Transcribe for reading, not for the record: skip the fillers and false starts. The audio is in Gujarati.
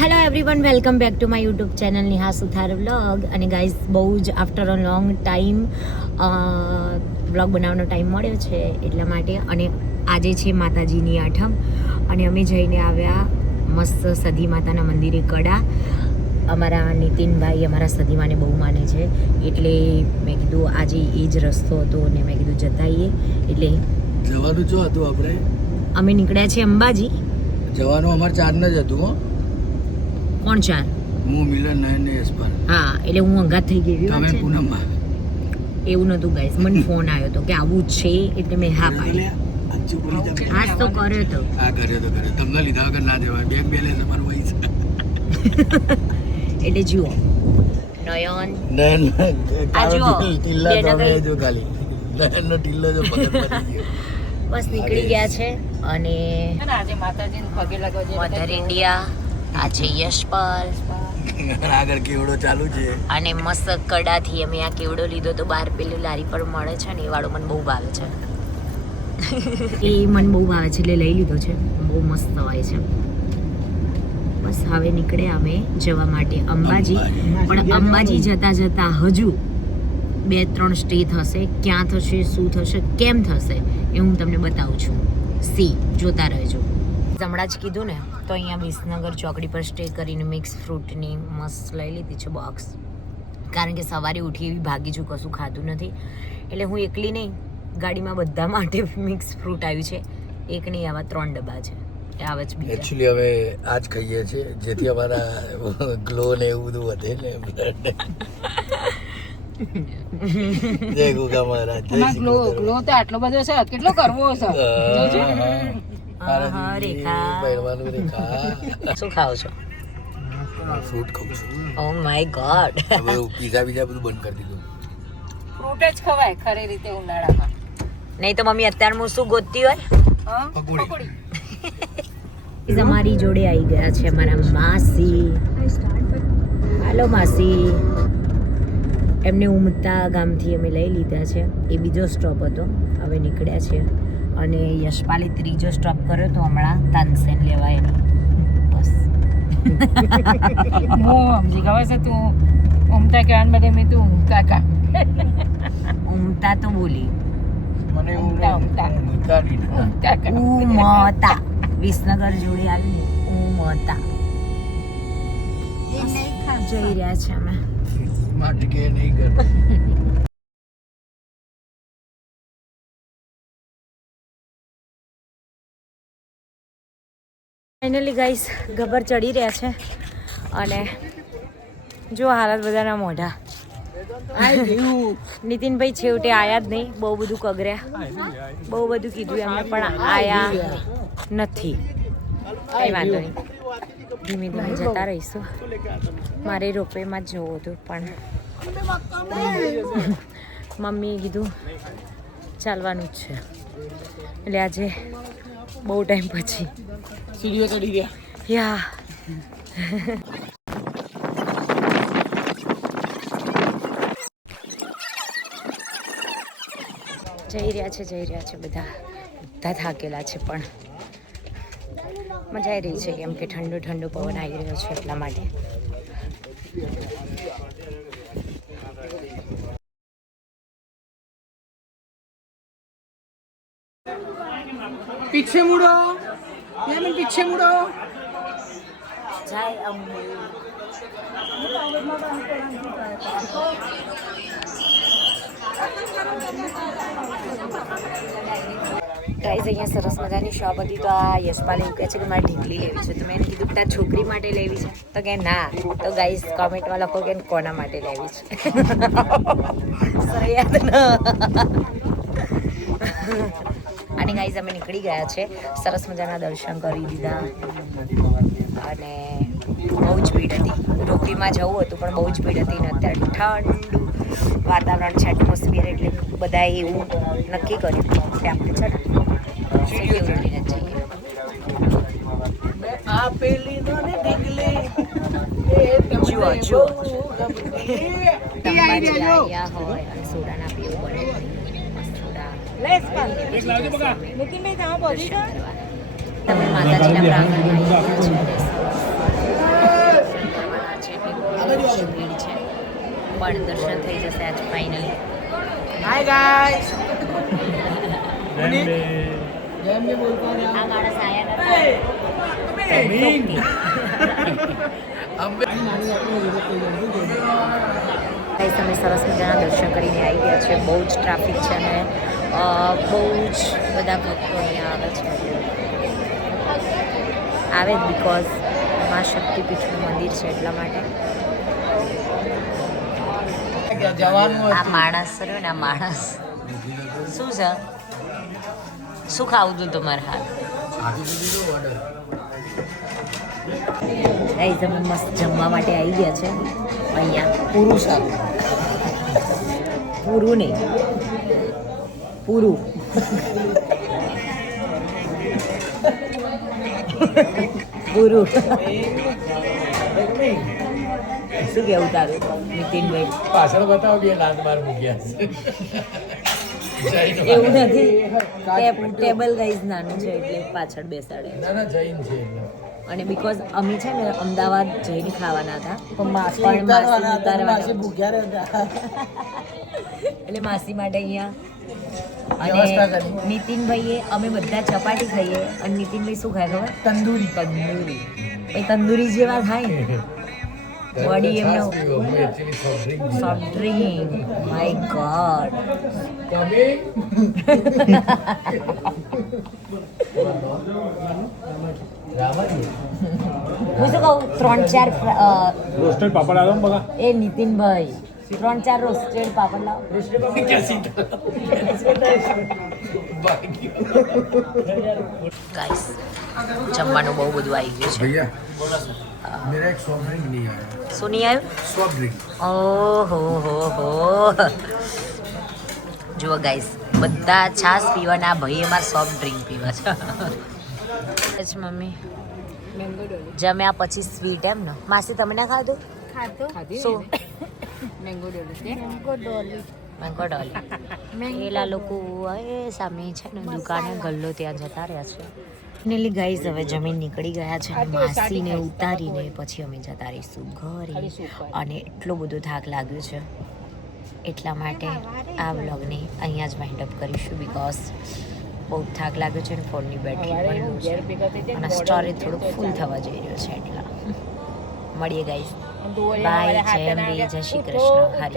Hello everyone, welcome back to my YouTube channel Neha Suthar vlog. અને ગાઈઝ, બહુ જ after a long time vlog બનાવવાનો ટાઈમ મળ્યો છે એટલા માટે. અને આજે છે માતાજીની આઠમ અને અમે જઈને આવ્યા મસ્ત સધી માતાના મંદિરે કડા. અમારા નીતિનભાઈ અમારા સધીમાને બહુ માને છે એટલે મેં કીધું આજે એ જ રસ્તો હતો અને મેં કીધું જતા આવીએ. એટલે જવાનું જો હતું આપણે અમે નીકળ્યા છીએ અંબાજી. જવાનું અમારે 4 જ હતું. કોણ 4? હું મિલન નયન ને યશપાલ. હા, એટલે હું અંગાત થઈ ગઈ. તમે પૂનમમાં. એવું નતું ગાઈસ, મને ફોન આવ્યો હતો કે આવું છે એટલે મેં હા પાડી. આજ તો કર્યો તો. હા, કર્યો તો. તમને લીધા વગર ના જવાય. બેગ બેલેન્સ અમારું હોય છે. એટલે જુઓ નયન આ જુઓ ટિલ્લા તમે જો ખાલી નયનનો ટિલ્લો જો પગત પડી ગયો. બસ નીકળી ગયા છે. અને આજે માતાજીને પગે લાગવા જઈએ. મધર ઇન્ડિયા આ છે યશપાલ. આગળ કેવડો ચાલુ છે અને મસ્ત કડાથી અમે આ કેવડો લીધો તો બહાર પેલી લારી પર મળે છે ને એ વાળો મને બહુ ભાવે છે. એ મને બહુ ભાવે છે એટલે લઈ લીધો છે. બહુ મસ્ત હોય છે. બસ હવે નીકળ્યા અમે જવા માટે અંબાજી. પણ અંબાજી જતા જતા હજુ 2-3 સ્ટે થશે. ક્યાં થશે, શું થશે, કેમ થશે એ હું તમને બતાવું છું. જોતા રહેજો. હમણાં જ કીધું ને તો અહીંયા વિસનગર ચોકડી પર સ્ટે કરીને મિક્સ ફ્રૂટની મસ્ત લઈ લીધી છે બોક્સ. કારણ કે સવારે ઉઠી એવી ભાગી છું, કશું ખાધું નથી. એટલે હું એકલી નહીં, ગાડીમાં બધા માટે મિક્સ ફ્રૂટ આવ્યું છે. એક નહીં, આવા 3 ડબ્બા છે. આવે જ બીજા. એકચ્યુઅલી અમે આજ ખાઈએ છીએ જેથી અમારા ગ્લો ને એવું બધું વધે ને બ્લડ. જય ગોગા મહારાજ. ગ્લો તો આટલો બધો છે, કેટલો કરવો છે. શું ખાવ છો? ફ્રૂટ ખાઉં છું. Oh my God. પીઝા બીજા બધું બંધ કરી દીધું. ફ્રૂટ જ ખવાય ખરી રીતે ઉનાળામાં. નહીં તો મમ્મી અત્યારે હું શું ગોતતી હોય. પકોડી. અમારી જોડે આવી ગયા છે અમારા માસી. હાલો માસી. એમને ઉમતા ગામથી અમે લઈ લીધા છે. એ બીજો સ્ટોપ હતો. હવે નીકળ્યા છે. અને યશપાલે 3જો સ્ટોપ કર્યો તો હમણાં તાનસેન લેવા એનો. બસ હું સમજી ખબર છે તું ઉમતા કહેવાનું બદલે મેં તું કાકા ઉમતા તો બોલી. મને ઉમતા ઉમતા વિસનગર જોડે આવી ઉમતા જઈ રહ્યા છે અમે. માટે કે નહીં કર. ફાઇનલી ગાઈસ ગબ્બર ચડી રહ્યા છે. અને જો હાલત બધાના મોઢા. નીતિનભાઈ છેવટે આયા જ નહીં. બહુ બધું કગર્યા, બહુ બધું કીધું એમને, પણ આયા નથી. કંઈ વાંધો નહીં, ધીમે ધીમે જતા રહીશું. મારે રોપવેમાં જ જવું હતું પણ મમ્મીએ કીધું ચાલવાનું જ છે. એટલે આજે બહુ ટાઈમ પછી સીડીઓ ચડી ગયા. યા જઈ રહ્યા છે બધા થાકેલા છે પણ મજા આવી રહી છે કેમ કે ઠંડો ઠંડો પવન આવી રહ્યો છે એટલા માટે. પીછે મુડો પીછે મુડો. જય અંબે. ગાઈઝ, અહીંયા સરસ મજાની શોપ હતી તો આ યશપાલ એવું કહે છે કે મારે ઢીંગલી લેવી છે. તો મેં એને કીધું કે તારી છોકરી માટે લેવી છે? તો કે ના. તો ગાઈઝ કોમેન્ટમાં લખો કે કોના માટે લેવી છે. યાદ ના. અને ગાઈઝ અમે નીકળી ગયા છે. સરસ મજાના દર્શન કરી દીધા અને બહુ જ ભીડ હતી. રોપવીમાં જવું હતું પણ બહુ જ ભીડ હતી. ને અત્યારે ઠંડુ વાતાવરણ છે, એટમોસ્ફિયર. એટલે બધાએ એવું નક્કી કર્યું કે આપણે છે ને સીડીઓ ચડીને જઈએ. જુઓ અંબાજી આવ્યા હોય અને સોડા ના પીવું પડે. તમે માતાજીના પ્રાંગણમાં પણ દર્શન થઈ જશે આજ ફાઇનલી. હાય ગાઈસ જેમ કે બોલતા ને આ માણસ આયા નથી. તમે સરસ મજાના દર્શન કરીને આવી ગયા છે. બહુ જ ટ્રાફિક છે અને બહુ જ બધા ભક્તો અહીંયા આવે છે. આવે જ બિકોઝ મા શક્તિપીઠનું મંદિર છે એટલા માટે. આ માણસ રહ્યો ને આ માણસ શું છે? શું ખાવું હતું તમારે હાલ? તમે મસ્ત જમવા માટે આવી ગયા છે અહીંયા. પૂરું શાક, પૂરું નહીં પૂરું. પૂરું શું કેવું તારું નીતિનભાઈ? પાછળ બતાવો બે લાત બાર મૂક્યા એવું નથી, ટેબલ ગાઈઝ નાનું છે એટલે પાછળ બેસાડે. ના ના જૈન છે એટલે. અને બિકોઝ અમે છે ને અમદાવાદ જઈને ખાવાના હતા પણ માસી પણ ઉતારવાના હતા, ઉતારવાના. માસી ભૂખ્યા રહેતા. એટલે માસી માટે અહીંયા વ્યવસ્થા અને કરી. નીતિનભાઈએ અમે બધા ચપાટી ખાઈએ અને નીતિનભાઈ શું ખાય ખબર? તંદૂરી તંદૂરી. પછી તંદૂરી જેવા થાય ને વડી એમનો સોફ્ટ ડ્રિંક. My God. હું શું કહું 3-4 રોસ્ટેડ પાપડ આલો ને બગા. એ નીતિનભાઈ 3-4 રોસ્ટેડ પાપડ લાવો. ગાઈસ જમવાનું બહુ બધું આવી ગયું છે. भैया मेरा एक सॉफ्ट ड्रिंक नहीं आया. શું નહીં આવ્યું? Soft drink. ઓહો હો હો. જુઓ ગાઈસ બધા છાશ પીવાના, ભાઈ અમારે સોફ્ટ ડ્રિંક પીવા છે. મમ્મી મેંગો ડોલી જમ્યા પછી સ્વીટ એમ ને? માસી તમે ના ખાધું? શું? મેંગો ડોલી મેંગો ડોલી. પેલા લોકો એ સામે છે ને દુકાને ગલ્લો ત્યાં જતા રહ્યા છે. ફાઇનલી ગાઈઝ હવે જમીન નીકળી ગયા છે અને માસીને ઉતારીને પછી અમે જતા રહીશું ઘરે. અને એટલો બધો થાક લાગ્યો છે એટલા માટે આ વ્લોગને અહીંયા જ વાઇન્ડ અપ કરીશું બિકોઝ બહુ થાક લાગ્યો છે અને ફોનની બેટરી પણ લો છે અને સ્ટોરેજ થોડુંક ફૂલ થવા જઈ રહ્યો છે એટલા. મળીએ ગાઈઝ. બાય. જય અંબે, જય શ્રી કૃષ્ણ. હરિ.